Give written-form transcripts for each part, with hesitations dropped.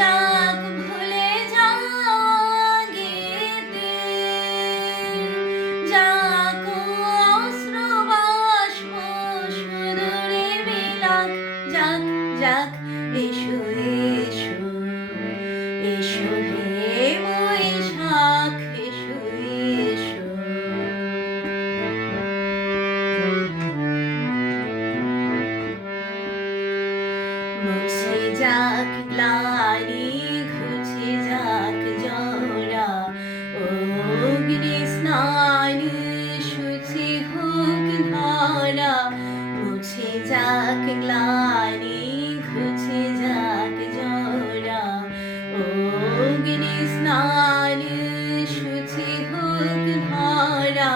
যাক ভুলে যাগিতে, যাক অশ্রু বাষ্প সুদূরে বিলাক, যাক যাক এসো এসো এসো হে বৈশাখ এসো এসো। মুছে যাক গ্লানি ঘুচে যাক জরা, অগ্নি স্নান শুচি হোক ধরা। মুছে যাক গ্লানি ঘুচে যাক জরা, অগ্নি স্নান শুচি হোক ধরা।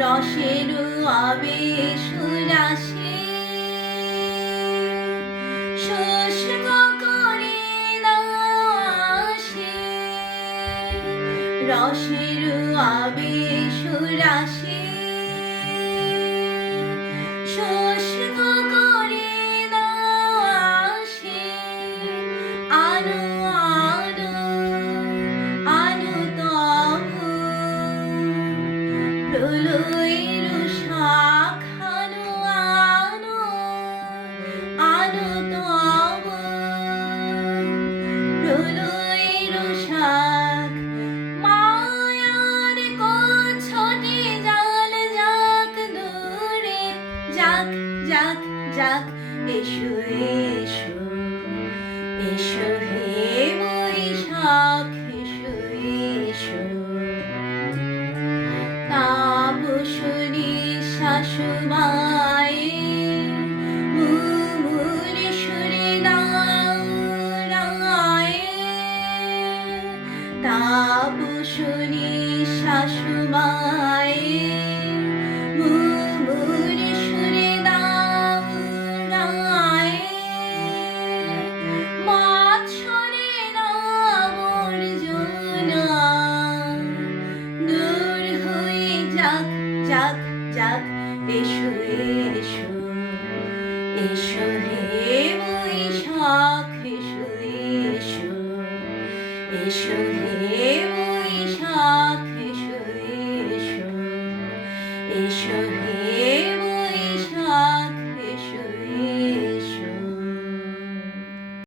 রসের আবেশ রাশি শুষ্ক করে দাসে, রসের আবেশ রাশি শুষ্ক করে দাসে। আনো আনো আনো তবু প্রলয়ের শাখ, আনো আনো আনো তবু প্রলয়ের শাখ। মায়ার কোছটে জাল যাক দূরে, যাক যাক যাক এসো এসো এসো হে বৈশাখ এসো এসো। তাপসনী শাশুমায়ে মুমুর সুরে দাঁড়ায়ে, তাপসনী শাশুমায়ে মুমুর সুরে দাঁড়ায়ে। মাছরে আবর্জনা দূর হয়ে যাক, যাক যাক এসো এসো এসো হে বৈশাখ এসো এসো এসো হে